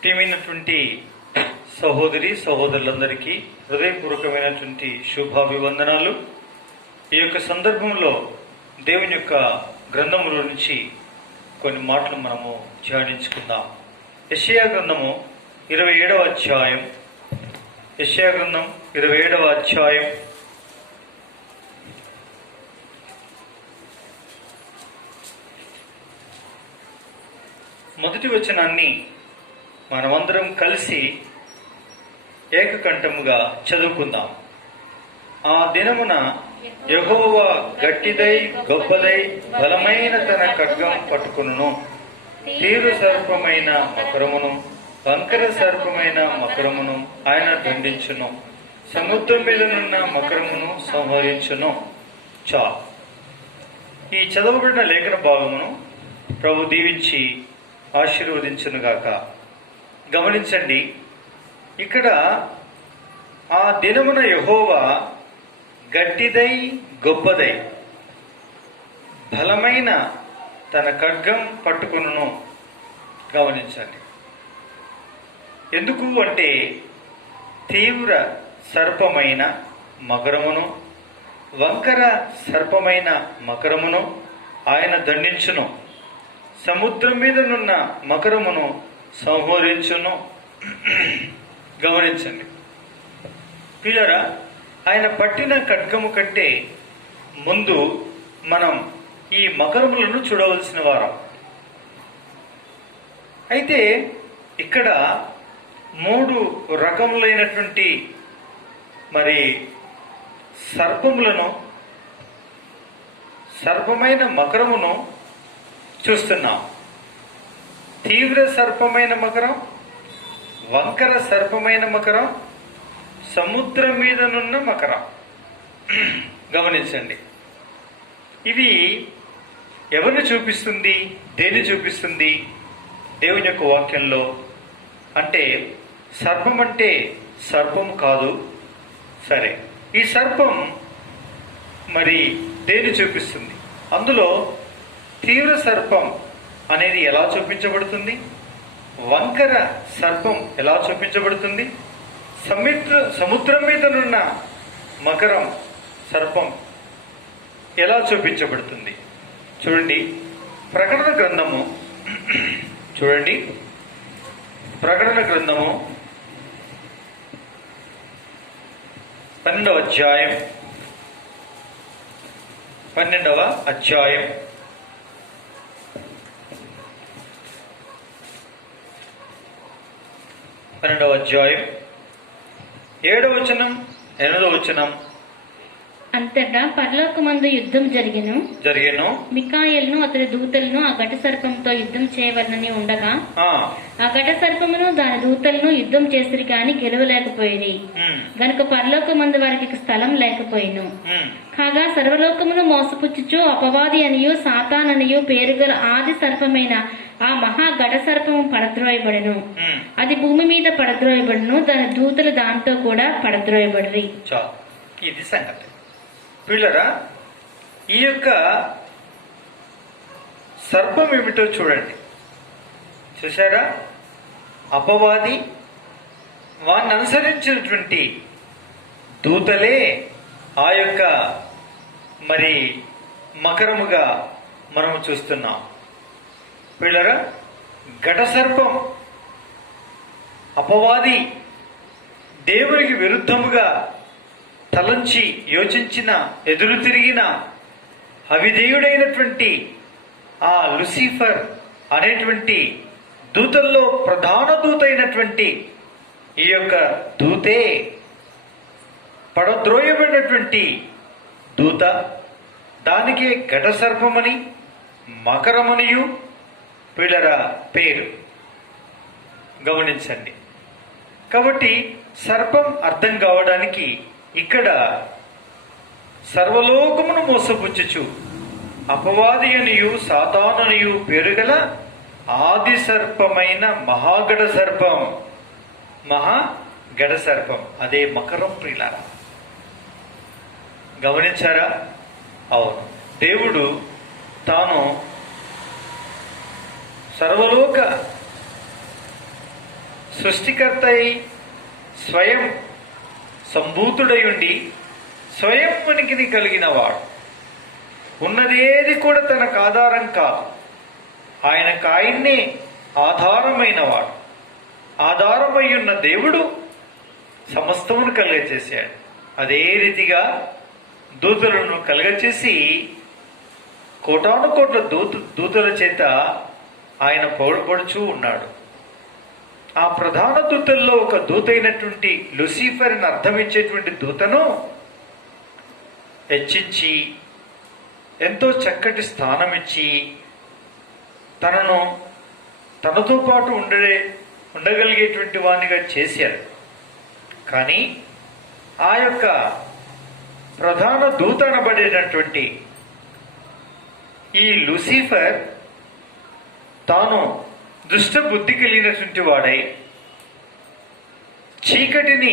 ప్రియమైనటువంటి సహోదరి సహోదరులందరికీ హృదయపూర్వకమైనటువంటి శుభాభివందనాలు. ఈ యొక్క సందర్భంలో దేవుని యొక్క గ్రంథములో నుంచి కొన్ని మాటలు మనము ధ్యానించుకుందాం. యెషయా గ్రంథము 27వ అధ్యాయం. యెషయా గ్రంథం 27వ అధ్యాయం మొదటి వచనాన్ని మనమందరం కలిసి ఏకకంఠముగా చదువుకుందాం. ఆ దినమున యెహోవా గట్టిదై గొప్పదై బలమైన తన ఖడ్గం పట్టుకొనును. తీరు సర్పమైన మకరమును వంకర సర్పమైన మకరమును ఆయన దండించును. సముద్రం మీదనున్న మకరమును సంహరించును. ఈ చదవబడిన లేఖన భాగమును ప్రభు దీవించి ఆశీర్వదించునుగాక. గమనించండి, ఇక్కడ ఆ దినమున యెహోవా గట్టిదై గొప్పదై బలమైన తన ఖడ్గం పట్టుకొనును. గమనించండి, ఎందుకు అంటే తీవ్ర సర్పమైన మకరమును వంకర సర్పమైన మకరమును ఆయన దండించును. సముద్రం మీదనున్న మకరమును సంహరించును. గమనించండి పిల్లరా, ఆయన పట్టిన ఖడ్గము కంటే ముందు మనం ఈ మకరములను చూడవలసిన వారం. అయితే ఇక్కడ 3 రకములైనటువంటి సర్పమైన మకరమును చూస్తున్నాం. తీవ్ర సర్పమైన మకరం, వంకర సర్పమైన మకరం, సముద్రం మీదనున్న మకరం. గమనించండి, ఇవి ఎవరిని చూపిస్తుంది, దేన్ని చూపిస్తుంది దేవుని యొక్క వాక్యంలో అంటే? సర్పం అంటే సర్పం కాదు. సరే, ఈ సర్పం దేన్ని చూపిస్తుంది? అందులో తీవ్ర సర్పం అనేది ఎలా చూపించబడుతుంది? వంకర సర్పం ఎలా చూపించబడుతుంది? సముద్రం మీదనున్న మకరం సర్పం ఎలా చూపించబడుతుంది? చూడండి, ప్రకటన గ్రంథము 12వ అధ్యాయం 12వ అధ్యాయం 7వ వచనం 8వ వచనం. అంతటా పరలోకమందు యుద్ధం జరిగెను. మికాయేలును అతని దూతలను ఆ ఘట సర్పంతో యుద్ధం చేయవలనని ఉండగా ఆ ఘట సర్పమును దాని దూతలను యుద్ధం చేసిరి గాని గెలవలేకపోయేది గనుక పరలోకమందు వారికి స్థలం లేకపోయిను. కాగా సర్వలోకమును మోసపుచ్చుచు అపవాది అనియు సాతాననియు పేరుగల ఆది సర్పమైన ఆ మహా ఘట సర్పము పడద్రోయబడెను. అది భూమి మీద పడద్రోయబడును, దాని దూతలు దాంతో కూడా పడద్రోయబడి. ఇది సంగతి పిల్లరా. ఈ యొక్క సర్పం ఏమిటో చూడండి. చూసారా? అపవాది వారిని అనుసరించినటువంటి దూతలే ఆ యొక్క మకరముగా మనము చూస్తున్నాం. పిల్లరా, ఘట సర్పం అపవాది దేవునికి విరుద్ధముగా తలంచి యోచించిన, ఎదురు తిరిగిన అవిధేయుడైనటువంటి ఆ లూసిఫర్ అనేటువంటి దూతల్లో ప్రధాన దూత అయినటువంటి ఈ యొక్క దూతే పడద్రోయబడినటువంటి దూత. దానికి ఘట సర్పమని మకరమనియు పిల్లరా పేరు. గమనించండి, కాబట్టి సర్పం అర్థం కావడానికి ఇక్కడ సర్వలోకమును మోసపుచ్చుచు అపవాది అనియు సాతాననియు పేరుగల ఆది సర్పమైన మహాగడ సర్పం అదే మకరం. ప్రియులారా, గమనించారా? అవును, దేవుడు తాను సర్వలోక సృష్టికర్త అయి స్వయం సంభూతుడై ఉండి స్వయం ఉనికిని కలిగిన వాడు. ఉన్నదేది కూడా తనకు ఆధారం కాదు. ఆయననే ఆధారమైన వాడు. ఆధారమై ఉన్న దేవుడు సమస్తమును కలుగచేశాడు. అదే రీతిగా దూతలను కలుగచేసి కోటాను కోట్ల దూతల చేత ఆయన పౌడపడుచూ ఉన్నాడు. ఆ ప్రధాన దూతల్లో ఒక దూత అయినటువంటి లూసిఫర్ అని అర్థమిచ్చేటువంటి దూతను హెచ్చించి ఎంతో చక్కటి స్థానం ఇచ్చి తనతో పాటు ఉండగలిగేటువంటి వానిగా చేశారు. కానీ ఆ యొక్క ప్రధాన దూత అనబడేటటువంటి ఈ లూసిఫర్ తాను దుష్ట బుద్ధి కలిగినటువంటి వాడై చీకటిని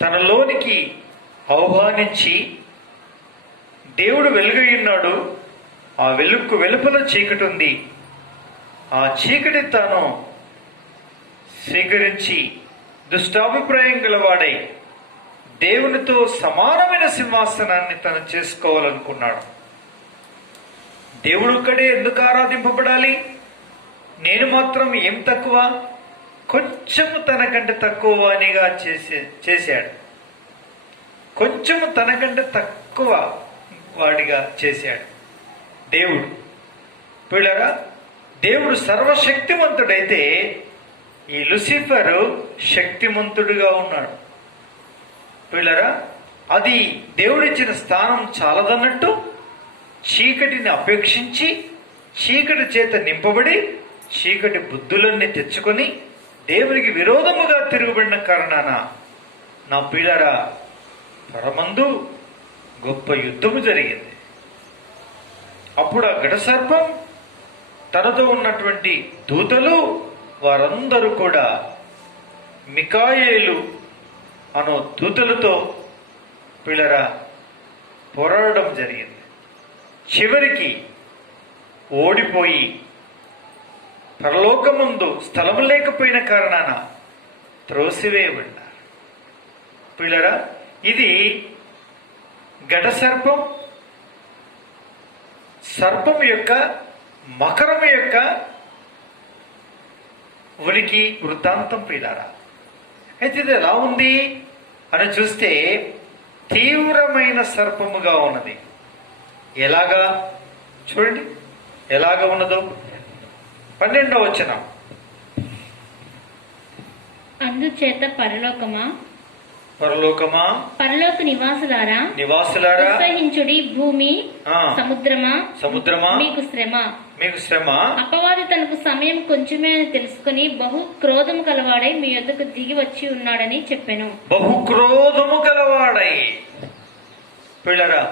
తనలోనికి ఆహ్వానించి, దేవుడు వెలుగై ఉన్నాడు, ఆ వెలుగుకు వెలుపల చీకటి ఉంది, ఆ చీకటి తాను స్వీకరించి దుష్టాభిప్రాయం గలవాడై దేవునితో సమానమైన సింహాసనాన్ని తను చేసుకోవాలనుకున్నాడు. దేవుడు ఒక్కడే ఎందుకు ఆరాధింపబడాలి? నేను మాత్రం ఏం తక్కువ? కొంచెము తనకంటే తక్కువ వానిగా చేశాడు. కొంచెము తనకంటే తక్కువ వాడిగా చేశాడు దేవుడు. పిల్లరా, దేవుడు సర్వశక్తివంతుడైతే ఈ లూసిఫరు శక్తిమంతుడుగా ఉన్నాడు. పిల్లరా, అది దేవుడిచ్చిన స్థానం చాలదన్నట్టు చీకటిని అపేక్షించి చీకటి చేత నింపబడి చీకటి బుద్ధులన్నీ తెచ్చుకొని దేవునికి విరోధముగా తిరుగుబడిన కారణాన నా పిల్లరా, పరమందు గొప్ప యుద్ధము జరిగింది. అప్పుడు ఆ ఘటసర్పం తనతో ఉన్నటువంటి దూతలు వారందరూ కూడా మికాయేలు అను దూతలతో పిల్లరా పోరాడడం జరిగింది. చివరికి ఓడిపోయి పరలోకముందు స్థలం లేకపోయిన కారణాన త్రోసివేయబడ్డారు. పిల్లరా, ఇది ఘటసర్పం సర్పం యొక్క మకరం యొక్క ఉనికి వృత్తాంతం. పిల్లరా, అయితే ఇది ఎలా ఉంది అని చూస్తే తీవ్రమైన సర్పముగా ఉన్నది. ఎలాగా చూడండి, ఎలాగా ఉన్నదో. 12వ వచనం, అందుచేత పరలోకమా పరలోక నివాసులారా ఉత్సహించుడి. భూమి సముద్రమా మీకు శ్రమ. అపవాది తనకు సమయం కొంచెమే అని తెలుసుకుని బహు క్రోధము గలవాడై మీ యొద్దకు దిగి వచ్చి ఉన్నాడని చెప్పాను. బహు క్రోధము గలవాడై. పిల్లరా,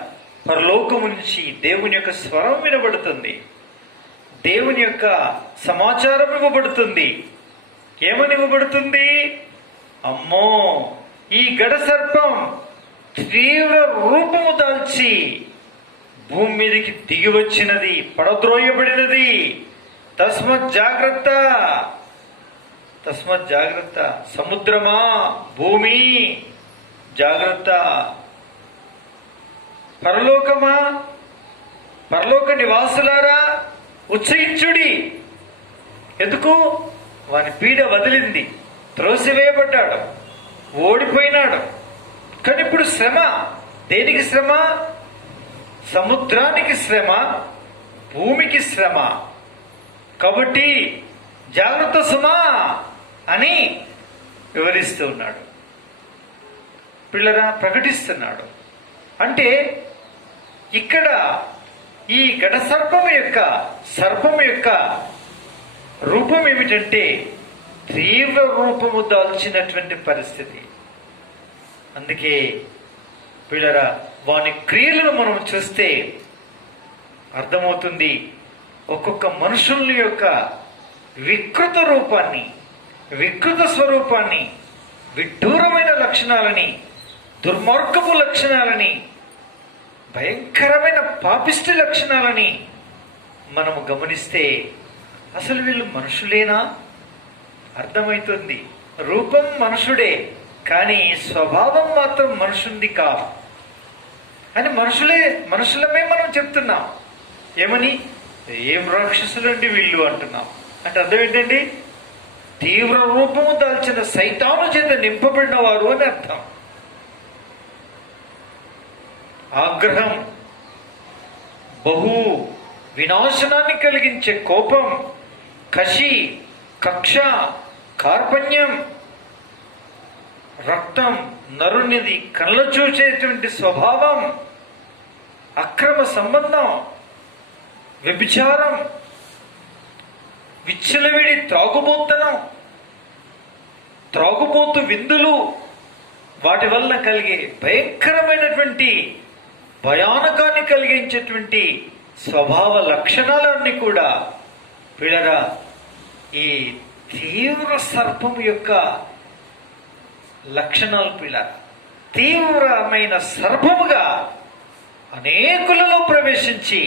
పరలోకము నుంచి దేవుని యొక్క స్వరం వినబడుతుంది, దేవుని యొక్క సమాచారం ఇవ్వబడుతుంది. ఏమని ఇవ్వబడుతుంది? అమ్మో, ఈ ఘటసర్పం తీవ్ర రూపము దాల్చి భూమి మీదకి దిగి వచ్చినది, పడద్రోయబడినది. తస్మత్ జాగ్రత్త. సముద్రమా, భూమి జాగ్రత్త. పరలోకమా, పరలోక నివాసులారా ఉత్సహించుడి. ఎందుకు? వాని పీడ వదిలింది, త్రోసివేయబడ్డాడు, ఓడిపోయినాడు. కానీ ఇప్పుడు శ్రమ. దేనికి శ్రమ? సముద్రానికి శ్రమ, భూమికి శ్రమ. కాబట్టి జాగ్రత్త సుమా అని వివరిస్తూ ఉన్నాడు. పిల్లరా, ప్రకటిస్తున్నాడు. అంటే ఇక్కడ ఈ ఘటసర్పము యొక్క రూపం ఏమిటంటే తీవ్ర రూపము దాల్చినటువంటి పరిస్థితి. అందుకే పిల్లరా, వాని క్రియలను మనం చూస్తే అర్థమవుతుంది. ఒక్కొక్క మనుషుల యొక్క వికృత రూపాన్ని, వికృత స్వరూపాన్ని, విడ్డూరమైన లక్షణాలని, దుర్మార్గపు లక్షణాలని, భయంకరమైన పాపిష్టి లక్షణాలని మనము గమనిస్తే అసలు వీళ్ళు మనుషులేనా అర్థమవుతుంది. రూపం మనుషుడే, కానీ స్వభావం మాత్రం మనుషుంది కాదు అని మనుషులమే మనం చెప్తున్నాం. ఏమని? ఏం రాక్షసులండి వీళ్ళు అంటున్నాం. అంటే అర్థం ఏంటండి? తీవ్ర రూపము దాల్చిన సైతాను చేత నింపబడిన వారు అని అర్థం. ఆగ్రహం, బహు వినాశనాన్ని కలిగించే కోపం, కషి, కక్ష, కార్పణ్యం, రక్తం, నరునిది కళ్ళ చూసేటువంటి స్వభావం, అక్రమ సంబంధం, వ్యభిచారం, విచ్చలవిడి త్రాగుబోతనం, త్రాగుబోతు విందులు, వాటి వల్ల కలిగే భయంకరమైనటువంటి భయానకాన్ని కలిగించేటువంటి స్వభావ లక్షణాలన్నీ కూడా పిల్లరా ఈ తీవ్ర సర్పం యొక్క లక్షణాలు. పిల్లరా, తీవ్రమైన సర్పముగా అనేకులలో ప్రవేశించి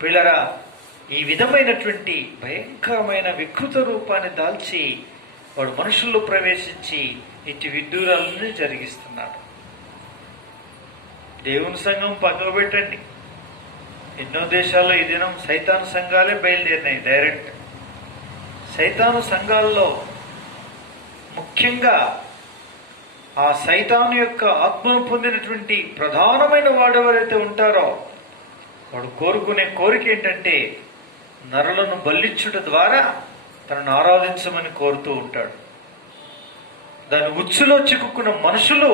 పిల్లరా ఈ విధమైనటువంటి భయంకరమైన వికృత రూపాన్ని దాల్చి వాడు మనుషుల్లో ప్రవేశించి ఇటు విడ్డూరాలను జరిగిస్తున్నాడు. దేవుని సంఘం పక్కకు పెట్టండి. ఎన్నో దేశాల్లో ఈ దినం సైతాను సంఘాలే బయలుదేరినాయి. డైరెక్ట్ సైతాను సంఘాల్లో ముఖ్యంగా ఆ సైతాను యొక్క ఆత్మను పొందినటువంటి ప్రధానమైన వాడు ఎవరైతే ఉంటారో వాడు కోరుకునే కోరిక ఏంటంటే నరులను బలిచ్చుట ద్వారా తనను ఆరాధించమని కోరుతూ ఉంటాడు. దాని ఉచ్చులో చిక్కుకున్న మనుషులు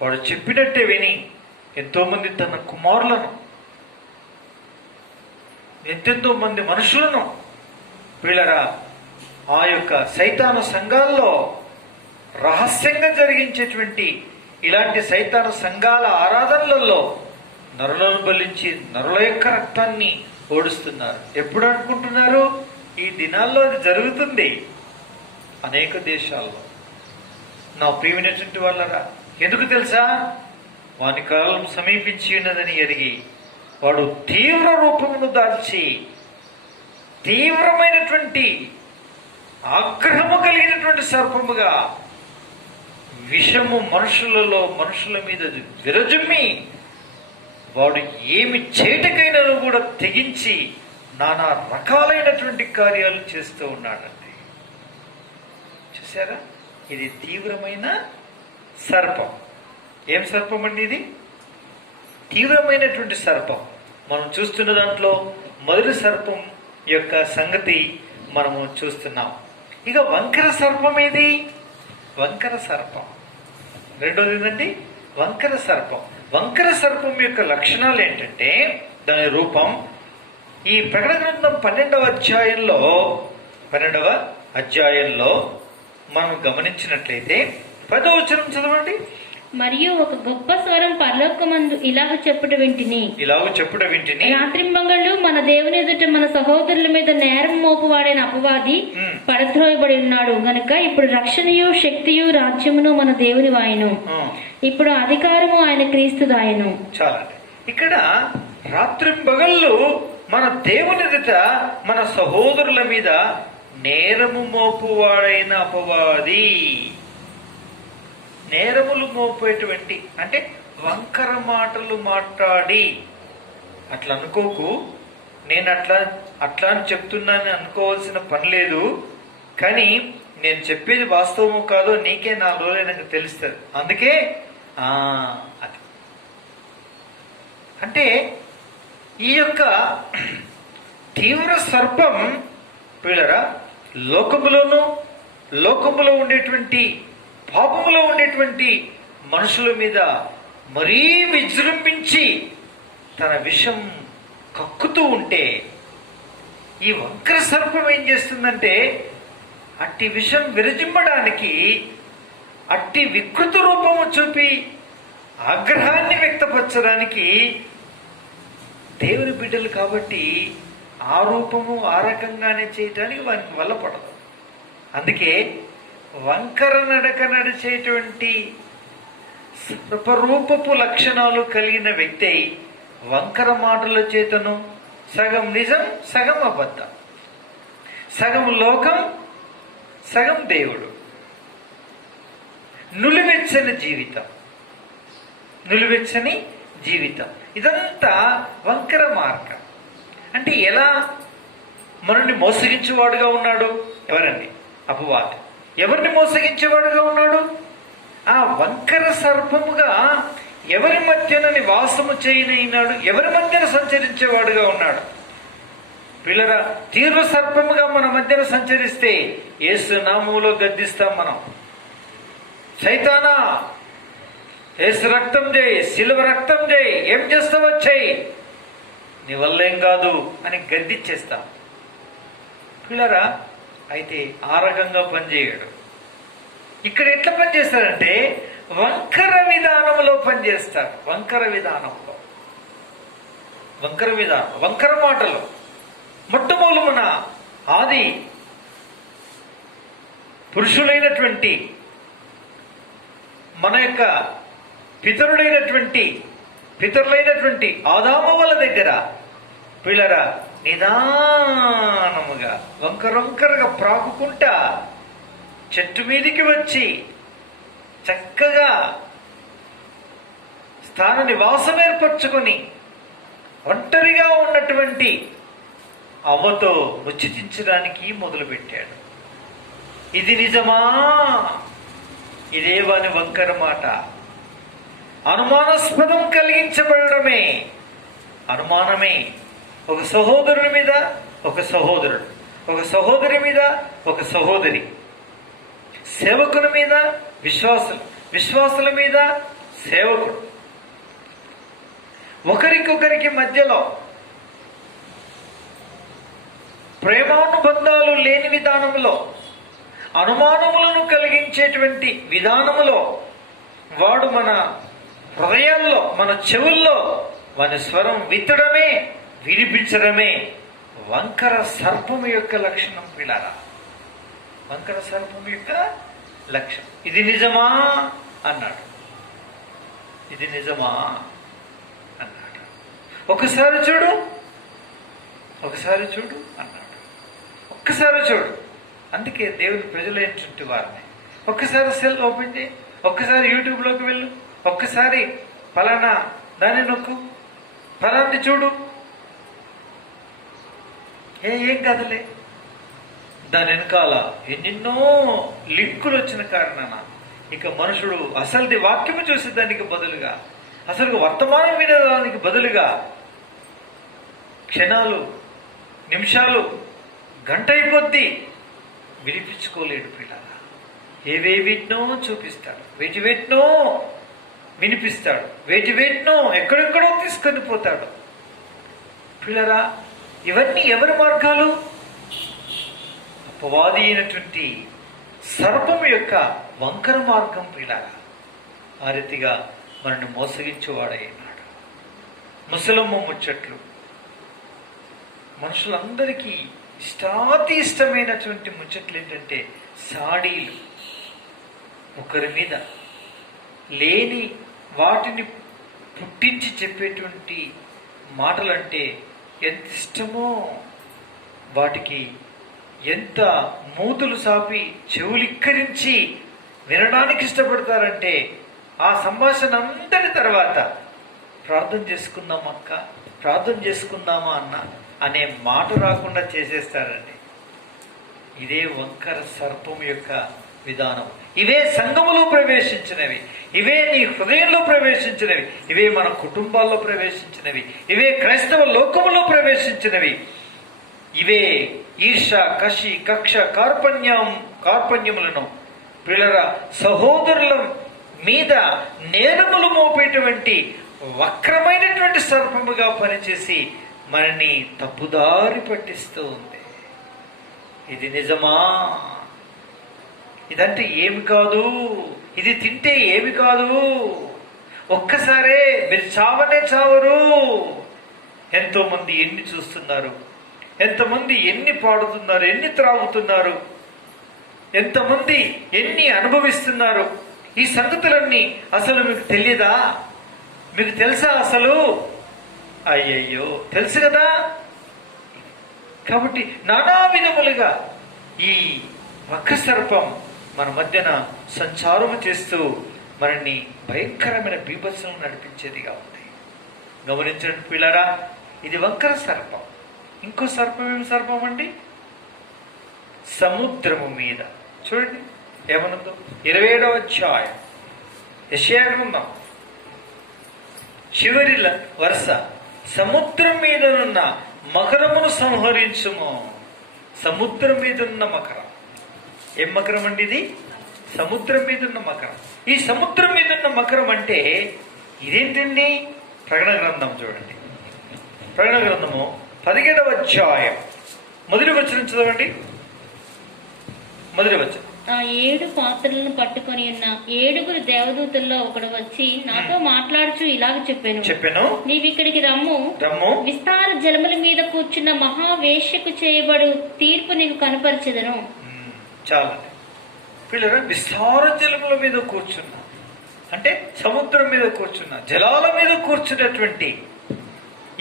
వాడు చెప్పినట్టే విని ఎంతోమంది తన కుమారులను, ఎంతెంతో మంది మనుషులను వీళ్ళరా ఆ యొక్క సైతాను సంఘాల్లో రహస్యంగా జరిగించేటువంటి ఇలాంటి సైతాను సంఘాల ఆరాధనలలో నరులను బలించి నరుల యొక్క రక్తాన్ని ఓడుస్తున్నారు. ఎప్పుడు అనుకుంటున్నారు? ఈ దినాల్లో అది జరుగుతుంది అనేక దేశాల్లో. నా ప్రియమైనటువంటి వాళ్ళరా, ఎందుకు తెలుసా? వాని కాలం సమీపించి ఉన్నదని ఎరిగి వాడు తీవ్ర రూపమును దాల్చి తీవ్రమైనటువంటి ఆగ్రహము కలిగినటువంటి సర్పముగా విషము మనుషుల మీద విరజుమ్మి వాడు ఏమి చేటకైనా కూడా తెగించి నానా రకాలైనటువంటి కార్యాలు చేస్తూ ఉన్నాడండి. చూసారా? ఇది తీవ్రమైన సర్పం. ఏం సర్పం అండి ఇది? తీవ్రమైనటువంటి సర్పం. మనం చూస్తున్న దాంట్లో మొదటి సర్పం యొక్క సంగతి మనము చూస్తున్నాం. ఇక వంకర సర్పం ఏది? వంకర సర్పం. రెండోది ఏంటండి? వంకర సర్పం. వంకర సర్పం యొక్క లక్షణాలు ఏంటంటే దాని రూపం ఈ ప్రకటన గ్రంథం 12వ అధ్యాయంలో మనం గమనించినట్లయితే 10వ వచనం చదవండి. మరియు ఒక గొప్ప స్వరం పరలోకమందు ఇలాగ చెప్పుట వింటిని, రాత్రింబగళ్ళు మన దేవుని ఎదుట మన సహోదరుల మీద నేరం మోపువాడైన అపవాది పడద్రోయబడి ఉన్నాడు గనుక ఇప్పుడు రక్షణయు శక్తియు రాజ్యమును మన దేవుని వాయను, ఇప్పుడు అధికారము ఆయన క్రీస్తు దాయను. చాలండి. ఇక్కడ రాత్రింబగళ్ళు మన దేవుని ఎదుట మన సహోదరుల మీద నేరము మోపువాడైన అపవాది. నేరములు మోపేటువంటి అంటే వంకర మాటలు మాట్లాడి, అట్లా అనుకోకు, నేను అట్లా అని చెప్తున్నాను అనుకోవాల్సిన పని లేదు. కానీ నేను చెప్పేది వాస్తవమో కాదో నీకే 4 రోజులు నాకు తెలుస్తుంది. అందుకే అది అంటే ఈ యొక్క తీవ్ర సర్పం పిల్లరా లోకములో ఉండేటువంటి పాపములో ఉండేటువంటి మనుషుల మీద మరీ విజృంభించి తన విషం కక్కుతూ ఉంటే ఈ వంకర సర్పం ఏం చేస్తుందంటే అట్టి విషం విరజిమ్మడానికి, అట్టి వికృత రూపము చూపి ఆగ్రహాన్ని వ్యక్తపరచడానికి దేవుని బిడ్డలు కాబట్టి ఆ రూపము ఆ రకంగానే చేయటానికి వానికి వల్ల పడదు. అందుకే వంకర నడక నడిచేటువంటి సర్పరూపపు లక్షణాలు కలిగిన వ్యక్తి వంకర మాటల చేతను సగం నిజం సగం అబద్ధం, సగం లోకం సగం దేవుడు. నులివెచ్చని జీవితం, నులివెచ్చని జీవితం. ఇదంతా వంకర మార్గం. అంటే ఎలా మనల్ని మోసగించేవాడుగా ఉన్నాడు? ఎవరండి? అపవాది. ఎవరిని మోసగించేవాడుగా ఉన్నాడు? ఆ వంకర సర్పముగా ఎవరి మధ్యన నివాసము చేయనైనాడు, ఎవరి మధ్యన సంచరించేవాడుగా ఉన్నాడు. పిల్లరా, తీవ్ర సర్పముగా మన మధ్యన సంచరిస్తే యేసు నామములో గద్దిస్తాం మనం. సైతానా, యేసు రక్తం చేయి, సిలువ రక్తం చేయి, ఏం చేస్తావు వచ్చేయి, నీ వల్లేం కాదు అని గద్దిచ్చేస్తాం. పిల్లరా, అయితే ఆ రకంగా పనిచేయడు. ఇక్కడ ఎట్లా పనిచేస్తాడంటే వంకర విధానంలో పనిచేస్తాడు. వంకర విధానంలో, వంకర విధానం, వంకర మాటలు. మొట్టమొదలున ఆది పురుషులైనటువంటి మన యొక్క పితరులైనటువంటి ఆదాము వాళ్ళ దగ్గర పిల్లరా నిదానముగా వంకరొంకరగా ప్రాకుకుంటా చెట్టు మీదికి వచ్చి చక్కగా స్థాన నివాసం ఏర్పరచుకొని ఒంటరిగా ఉన్నటువంటి అవ్వతో ముచ్చటించడానికి మొదలుపెట్టాడు. ఇది నిజమా? ఇదే వాని వంకర మాట. అనుమానాస్పదం కలిగించబడమే, అనుమానమే. ఒక సహోదరుని మీద ఒక సహోదరుడు, ఒక సహోదరి మీద ఒక సహోదరి, సేవకుని మీద విశ్వాసుల మీద సేవకుడు, ఒకరికొకరికి మధ్యలో ప్రేమానుబంధాలు లేని విధానంలో, అనుమానములను కలిగించేటువంటి విధానములో వాడు మన హృదయాల్లో, మన చెవుల్లో వాని స్వరం విత్తడమే, వినిపించడమే వంకర సర్పము యొక్క లక్షణం. పిల్లరా, వంకర సర్పము యొక్క లక్షణం. ఇది నిజమా అన్నాడు. ఇది నిజమా అన్నాడు. ఒకసారి చూడు అన్నాడు. ఒక్కసారి చూడు. అందుకే దేవుని ప్రజలైనటువంటి వారిని ఒక్కసారి సెల్ ఓపెన్ చేయి, ఒక్కసారి యూట్యూబ్లోకి వెళ్ళు, ఒక్కసారి ఫలానా దాన్ని నొక్కు, ఫలాన్ని చూడు, ఏం కదలే. దాని వెనకాల ఎన్నెన్నో లింకులు వచ్చిన కారణాన ఇక మనుషుడు అసలుది వాక్యము చూసేదానికి బదులుగా, అసలు వర్తమానం వినేదానికి బదులుగా క్షణాలు, నిమిషాలు, గంట అయిపోద్ది వినిపించుకోలేడు. పిల్లరా, ఏవేవిటినో చూపిస్తాడు, వేటినో వినిపిస్తాడు, వేటినో ఎక్కడెక్కడో తీసుకొని పోతాడు. పిల్లరా, ఇవన్నీ ఎవరి మార్గాలు? అపవాది అయినటువంటి సర్పము యొక్క వంకర మార్గం. పిల్లరా, ఆ రీతిగా మనల్ని మోసగించేవాడైనాడు. ముసలమ్మ ముచ్చట్లు, మనుషులందరికీ ఇష్టాతి ఇష్టమైనటువంటి ముచ్చట్లు ఏంటంటే సాడీలు, ఒకరి మీద లేని వాటిని పుట్టించి చెప్పేటువంటి మాటలంటే ఎంత ఇష్టమో, వాటికి ఎంత మూతులు సాపి చెవులిక్కరించి వినడానికి ఇష్టపడతారంటే ఆ సంభాషణ అందరి తర్వాత ప్రార్థన చేసుకుందాం అక్క, ప్రార్థన చేసుకుందామా అన్న అనే మాట రాకుండా చేసేస్తారండి. ఇదే వంకర సర్పం యొక్క విధానం. ఇవే సంఘములో ప్రవేశించినవి, ఇవే నీ హృదయంలో ప్రవేశించినవి, ఇవే మన కుటుంబాల్లో ప్రవేశించినవి, ఇవే క్రైస్తవ లోకములో ప్రవేశించినవి. ఇవే ఈర్ష, కషి, కక్ష, కార్పణ్యములను పిల్లల సహోదరుల మీద నేరములు మోపేటువంటి వక్రమైనటువంటి సర్పముగా పనిచేసి మనని తప్పుదారి పట్టిస్తూ ఉంది. ఇది నిజమా? ఇదంటే ఏమి కాదు, ఇది తింటే ఏమి కాదు, ఒక్కసారే మీరు చావనే చావరు. ఎంతో మంది ఎన్ని చూస్తున్నారు, ఎంతమంది ఎన్ని పాడుతున్నారు, ఎన్ని త్రాగుతున్నారు, ఎంతమంది ఎన్ని అనుభవిస్తున్నారు. ఈ సంగతులన్నీ అసలు మీకు తెలియదా? మీకు తెలుసా అసలు? అయ్యయ్యో, తెలుసు కదా. కాబట్టి నానా విధములుగా ఈ వక్ర సర్పం మన మధ్యన సంచారము చేస్తూ మనల్ని భయంకరమైన బీభత్సలను నడిపించేదిగా ఉంది. గమనించండి పిల్లరా, ఇది వంకర సర్పం. ఇంకో సర్పం ఏమి సర్పం అండి? సముద్రము మీద. చూడండి ఏమనుందో 27వ అధ్యాయం యెషయా గ్రంథం చివరి వరుస. సముద్రం మీదనున్న మకరమును సంహరించుము. సముద్రం మీదున్న మకరం. ఏం మకరం అండి ఇది? సముద్రం మీదున్న మకరం. ఈ సముద్రం మీదున్న మకరం అంటే ఇదేంటండి? ప్రకటన గ్రంథం చూడండి. ప్రకటన గ్రంథము 17వ అధ్యాయం మొదటి వచనం చదవండి. మొదటి వచనం. ఆ 7 పాత్రలను పట్టుకొని ఉన్న 7 దేవదూతల్లో ఒకడు వచ్చి నాతో మాట్లాడుచు ఇలాగ చెప్పాను, నీవిక్కడికి రమ్ము. విస్తార జలముల మీద కూర్చున్న మహావేశ్యకు చేయబడు తీర్పు నీకు కనపరచెదను. చాలా పిల్లలు, విస్తార జలముల మీద కూర్చున్నా అంటే సముద్రం మీద కూర్చున్నా, జలాల మీద కూర్చున్నటువంటి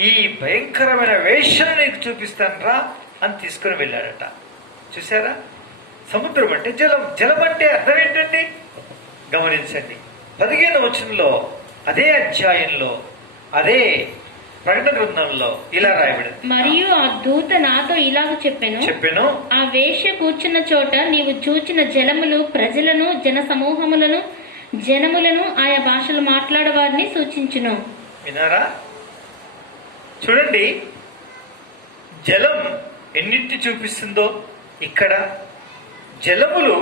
ఈ భయంకరమైన వేశ్యను నీకు చూపిస్తాను రా అని తీసుకుని వెళ్ళాడట. చూసారా? సముద్రం అంటే జలం. జలం అంటే అర్థం ఏంటండి? గమనించండి. 15వ వచనంలో అదే అధ్యాయంలో అదే ప్రకటన గ్రంథంలో ఇలా రాయబడింది. మరియు ఆ దూత నాతో ఇలాగ చెప్పాను, ఆ వేశ్య కూర్చున్న చోట నీవు చూచిన జలములు ప్రజలను, జన సమూహములను, జనములను, ఆయా భాషలు మాట్లాడేవారిని సూచించును. వినారా? చూడండి, జలం ఎన్నింటి చూపిస్తుందో ఇక్కడ. జలములు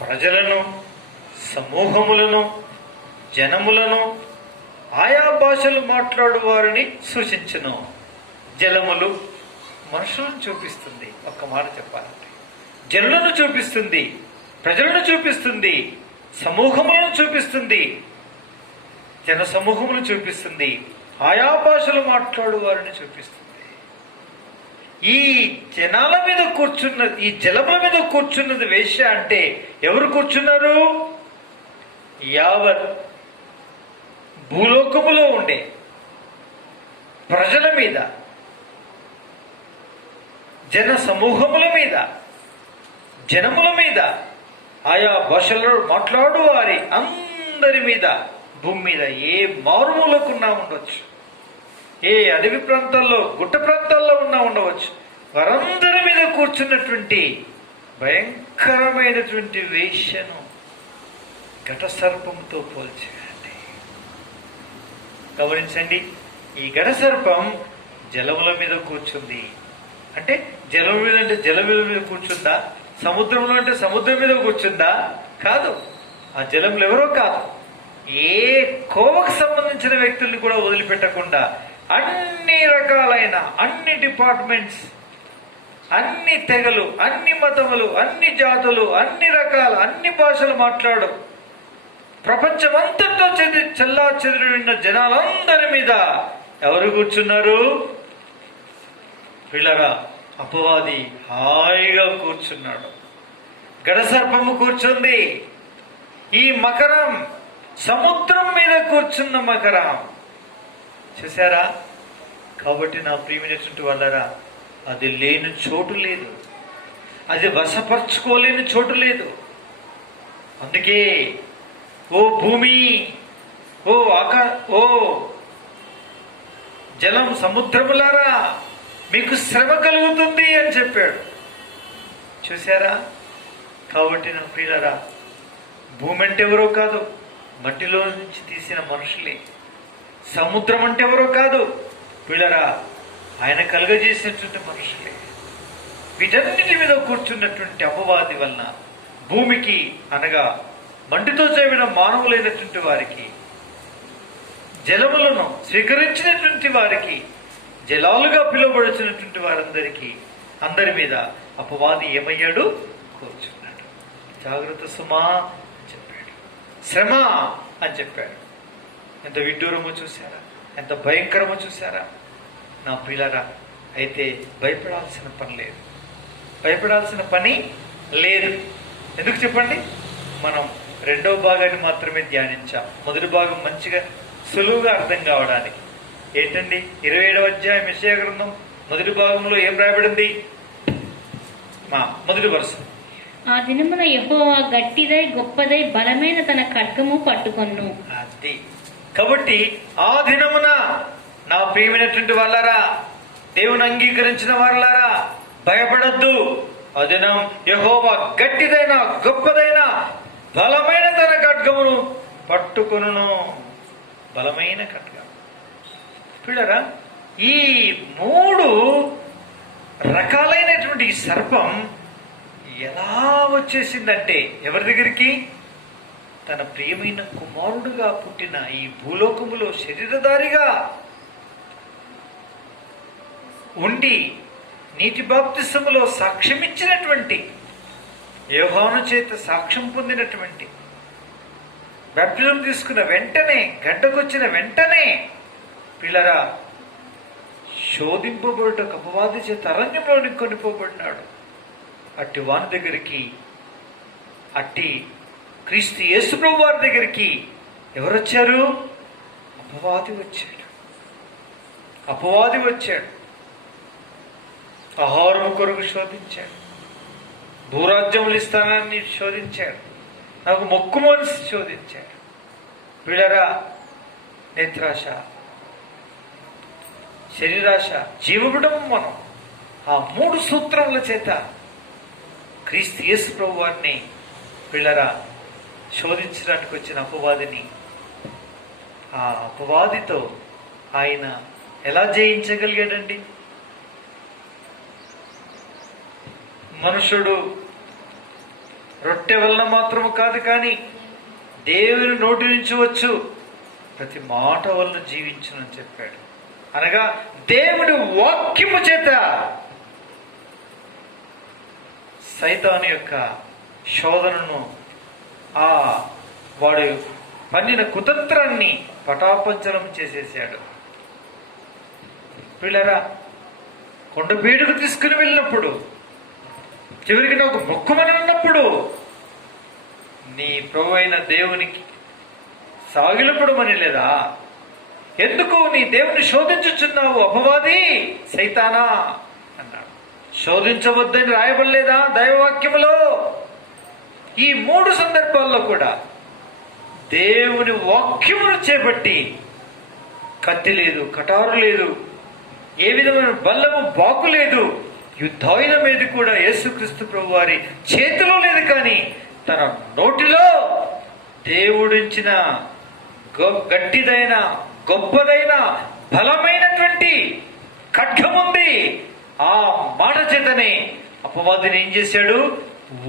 ప్రజలను, సమూహములను, జనములను, ఆయా భాషలు మాట్లాడు వారిని సూచించును. జలములు మనుషులను చూపిస్తుంది. ఒక్క మాట చెప్పాలంటే జనులను చూపిస్తుంది, ప్రజలను చూపిస్తుంది, సమూహములను చూపిస్తుంది, జన సమూహములను చూపిస్తుంది, ఆయా భాషలు మాట్లాడు వారిని చూపిస్తుంది. ఈ జనాల మీద ఈ జలముల మీద కూర్చున్నది వేశ్య అంటే ఎవరు కూర్చున్నారు? యావత్ భూలోకములో ఉండే ప్రజల మీద, జన సమూహముల మీద, జనముల మీద, ఆయా భాషల్లో మాట్లాడు వారి అందరి మీద, భూమి మీద ఏ మారుమూలకున్నా ఉండవచ్చు, ఏ అడవి ప్రాంతాల్లో, గుట్ట ప్రాంతాల్లో ఉండవచ్చు, వారందరి మీద కూర్చున్నటువంటి భయంకరమైనటువంటి వేశ్యను ఘట సర్పంతో పోల్చేయండి. గమనించండి, ఈ ఘట సర్పం జలముల మీద కూర్చుంది. అంటే జలం మీద అంటే జలముల మీద కూర్చుందా? సముద్రంలో అంటే సముద్రం మీద కూర్చుందా? కాదు. ఆ జలములు ఎవరో కాదు, ఏ కోవకు సంబంధించిన వ్యక్తుల్ని కూడా వదిలిపెట్టకుండా అన్ని రకాలైన, అన్ని డిపార్ట్మెంట్స్, అన్ని తెగలు, అన్ని మతములు, అన్ని జాతులు, అన్ని రకాల, అన్ని భాషలు మాట్లాడు ప్రపంచమంతటా చెల్లా చెదిరిన జనాలందరి మీద ఎవరు కూర్చున్నారు? పిల్లరా, అపవాది హాయిగా కూర్చున్నాడు. గడసర్పము కూర్చుంది. ఈ మకరం సముద్రం మీద కూర్చున్న మకరం. చూసారా? కాబట్టి నా ప్రియమైనటువంటి వాళ్ళరా, అది లేని చోటు లేదు, అది వశపరచుకోలేని చోటు లేదు. అందుకే ఓ భూమి, ఓ జలం, సముద్రములారా, మీకు శ్రమ కలుగుతుంది అని చెప్పాడు. చూసారా? కాబట్టి నా ప్రియులారా, భూమి అంటే ఎవరో కాదు, మట్టిలో నుంచి తీసిన మనుషులే. సముద్రం అంటే ఎవరో కాదు పిల్లరా, ఆయన కలుగజేసినటువంటి మనుషులే. వీటన్నిటి మీద కూర్చున్నటువంటి అపవాది వలన భూమికి, అనగా మంటితో చేసిన మానవులైనటువంటి వారికి, జలములను స్వీకరించినటువంటి వారికి, జలాలుగా పిలువబడుతున్నటువంటి వారందరికీ, అందరి మీద అపవాది ఏమయ్యాడు? కూర్చున్నాడు. జాగ్రత్త సుమా అని చెప్పాడు, శ్రమ అని చెప్పాడు. ఎంత విడ్డూరమో చూసారా? ఎంత భయంకరమో చూసారా? నా పిల్లరా, అయితే భయపడాల్సిన పని లేదు, భయపడాల్సిన పని లేదు. ఎందుకు చెప్పండి? మనం రెండవ భాగాన్ని మాత్రమే ధ్యానించాం. మొదటి భాగం మంచిగా సులువుగా అర్థం కావడానికి. ఏంటండి? 27వ అధ్యాయం యెషయా గ్రంథం మొదటి భాగంలో ఏం రాయబడింది? మొదటి వరుస, ఆ దినమున యెహోవా గట్టిదై గొప్పదై బలమైన తన ఖడ్గము పట్టుకొన్ను. అది కాబట్టి ఆ దినమున నా ప్రియమైనటువంటి వాళ్ళారా, దేవుని అంగీకరించిన వాళ్ళారా, భయపడద్దు. ఆ దినం యెహోవా గట్టిదైన గొప్పదైన బలమైన తన ఖడ్గమును పట్టుకొనును. బలమైన ఖడ్గం. చూడరా, ఈ 3 రకాలైనటువంటి ఈ సర్పం ఎలా వచ్చేసిందంటే ఎవరి దగ్గరికి? తన ప్రియమైన కుమారుడుగా పుట్టిన ఈ భూలోకములో శరీరధారిగా ఉండి నీటి బాప్తిసములో సాక్ష్యమిచ్చినటువంటి, యోహాను చేత సాక్ష్యం పొందినటువంటి, బాప్తిజం తీసుకున్న వెంటనే, గడ్డకొచ్చిన వెంటనే పిల్లరా శోధింపబడుటకు అపవాది చేత అరణ్యంలోనికి కొనిపోబడినాడు. అట్టి వాని దగ్గరికి, అట్టి క్రీస్తు యేసు ప్రభు వారి దగ్గరికి ఎవరొచ్చారు? అపవాది వచ్చాడు. అపవాది వచ్చాడు. ఆహారం కొరకు శోధించాడు. భూరాజ్యములు ఇస్తానని శోధించాడు. నాకు మొక్కుమని శోధించాడు. పిల్లరా, నేత్రాశ, శరీరాశ, జీవబుడం మనం ఆ 3 సూత్రముల చేత క్రీస్తు యేసు ప్రభు వారిని పిల్లరా శోధించడానికి వచ్చిన అపవాదిని, ఆ అపవాదితో ఆయన ఎలా జయించగలిగాడండి? మనుషుడు రొట్టె వలన మాత్రము కాదు, కానీ దేవుని నోటి నుంచి వచ్చు ప్రతి మాట వలన జీవించునని చెప్పాడు. అనగా దేవుడి వాక్యము చేత సైతాను యొక్క శోధనను, ఆ వాడు పన్నిన కుతంత్రాన్ని పటాపంచలం చేసేసాడు. పిల్లరా, కొండపీడుకు తీసుకుని వెళ్ళినప్పుడు, చివరికి నాకు మొక్కుమని అన్నప్పుడు నీ ప్రభు అయిన దేవునికి సాగిలపడమని లేదా? ఎందుకు నీ దేవుని శోధించుచున్నావు అపవాది సైతానా అన్నాడు. శోధించవద్దని రాయబడలేదా దైవవాక్యములో? ఈ 3 సందర్భాల్లో కూడా దేవుని వాక్యమును చేపట్టి, కత్తి లేదు, కటారు లేదు, ఏ విధమైన బల్లము బాకు లేదు, యుద్ధాయుధం ఏది కూడా యేసుక్రీస్తు ప్రభు వారి చేతిలో లేదు, కానీ తన నోటిలో దేవుడించిన గట్టిదైన గొప్పదైన బలమైనటువంటి ఖడ్గముంది. ఆ మాట చేతనే అపవాదిని ఏం చేశాడు?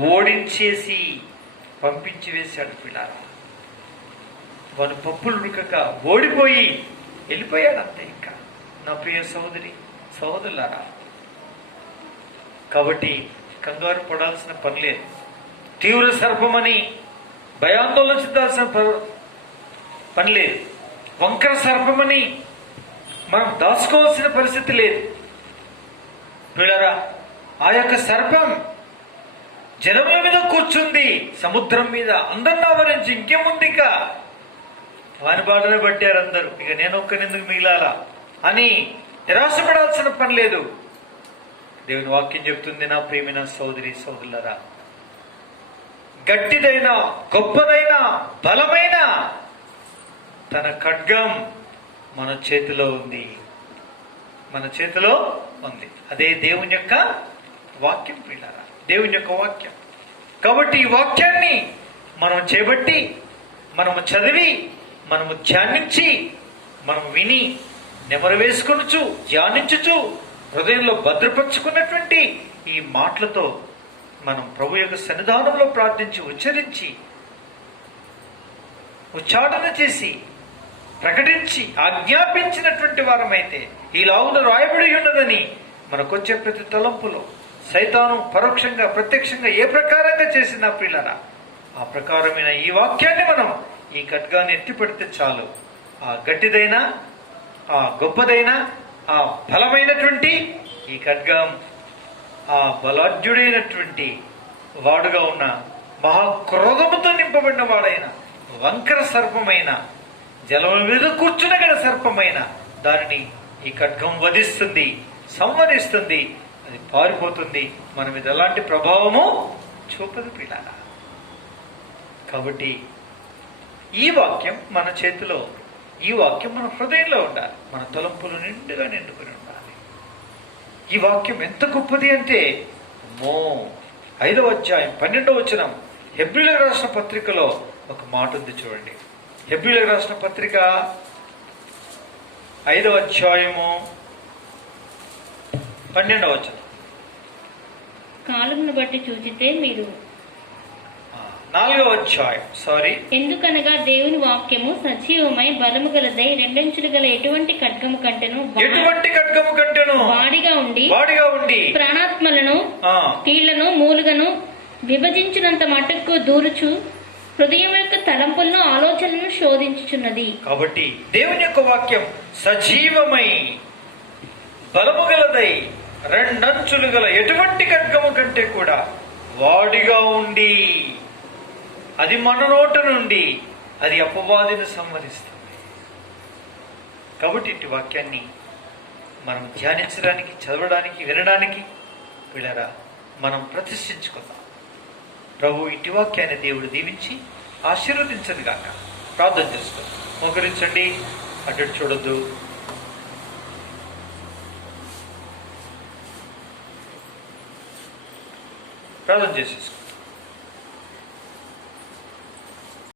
ఓడించేసి పంపించి వేశాడు. పిల్లారా, వాడు పప్పులు ఉడకక ఓడిపోయి వెళ్ళిపోయాడు. అంతే. ఇంకా నా ప్రియ సహోదరి సహోదరులారా, కాబట్టి కంగారు పడాల్సిన పని లేదు. తీవ్ర సర్పమని భయాందోళన చెందాల్సిన పని లేదు. వంకర సర్పమని మనం దాచుకోవాల్సిన పరిస్థితి లేదు. పిల్లరా, ఆ యొక్క సర్పం జలముల మీద కూర్చుంది, సముద్రం మీద అందరిని ఆవరించి ఇంకేముంది, ఇక వాని బాటనే పట్టారు అందరూ, ఇక నేను ఒక్కనెందుకు మిగిలాలా అని నిరాశపడాల్సిన పని లేదు. దేవుని వాక్యం చెప్తుంది, నా ప్రియమైన సోదరి సోదరులారా, గట్టిదైన గొప్పదైన బలమైన తన ఖడ్గం మన చేతిలో ఉంది. మన చేతిలో ఉంది. అదే దేవుని యొక్క వాక్యం. పిల్లారా, దేవుని యొక్క వాక్యం. కాబట్టి ఈ వాక్యాన్ని మనం చేపట్టి, మనము చదివి, మనము ధ్యానించి, మనం విని నెమరు వేసుకొనుచు ధ్యానించుచు హృదయంలో భద్రపరుచుకున్నటువంటి ఈ మాటలతో మనం ప్రభు యొక్క సన్నిధానంలో ప్రార్థించి, ఉచ్చరించి, ఉచ్చాటన చేసి, ప్రకటించి, ఆజ్ఞాపించినటువంటి వారమైతే ఈలాగున రాయబడి ఉన్నదని మనకొచ్చే ప్రతి తలంపులో సైతాను పరోక్షంగా ప్రత్యక్షంగా ఏ ప్రకారంగా చేసిన ప్రియులారా, ఆ ప్రకారమైన ఈ వాక్యాన్ని మనం ఈ ఖడ్గాన్ని ఎత్తిపెడితే చాలు. ఆ గట్టిదైన, ఆ గొప్పదైన, ఆ బలమైనటువంటి ఈ ఖడ్గం ఆ బలాఢ్యుడైనటువంటి వాడుగా ఉన్న మహాక్రోధముతో నింపబడిన వాడైన వంకర సర్పమైన, జలముల మీద కూర్చునగల సర్పమైన దానిని ఈ ఖడ్గం వధిస్తుంది, సంవరిస్తుంది, అది పారిపోతుంది. మన మీద ఎలాంటి ప్రభావము చూపదు పిల్లరా. కాబట్టి ఈ వాక్యం మన చేతిలో, ఈ వాక్యం మన హృదయంలో ఉండాలి, మన తలంపులు నిండుగా నిండుకొని ఉండాలి. ఈ వాక్యం ఎంత గొప్పది అంటే 5వ అధ్యాయం 12వ వచనం హెబ్రీయులకు రాసిన పత్రికలో ఒక మాట ఉంది చూడండి. హెబ్రీయులకు రాసిన పత్రిక 5వ అధ్యాయము 12వ వచనం. కాలమును బట్టి చూచితే మీరు 4వ అధ్యాయం ఎందుకనగా దేవుని వాక్యము సజీవమై బలము గలదై రెండంచులు గల ఎటువంటి ఖడ్గము కంటెను వాడిగా ఉండి ప్రాణాత్మలను కీళ్లను మూలుగను విభజించినంత మటుకు దూరుచు హృదయం యొక్క తలంపులను ఆలోచనలను శోధించుచున్నది. కాబట్టి దేవుని యొక్క వాక్యం సజీవమై బలము గలదై రెండంచులు గల ఎటువంటి ఖడ్గము కంటే కూడా వాడిగా ఉండి, అది మన నోట నుండి అది అపవాదిని సంహరిస్తుంది. కాబట్టి ఇటు వాక్యాన్ని మనం ధ్యానించడానికి, చదవడానికి, వినడానికి వీళ్ళరా మనం ప్రతిష్ఠించుకుందాం. ప్రభు ఇటు వాక్యాన్ని దేవుడు దీవించి ఆశీర్వదించదు గాక. ప్రార్థన చేసుకోండి, మోకరించండి, అటు చూడొద్దు. ప్రార్థన చేసేసుకోండి.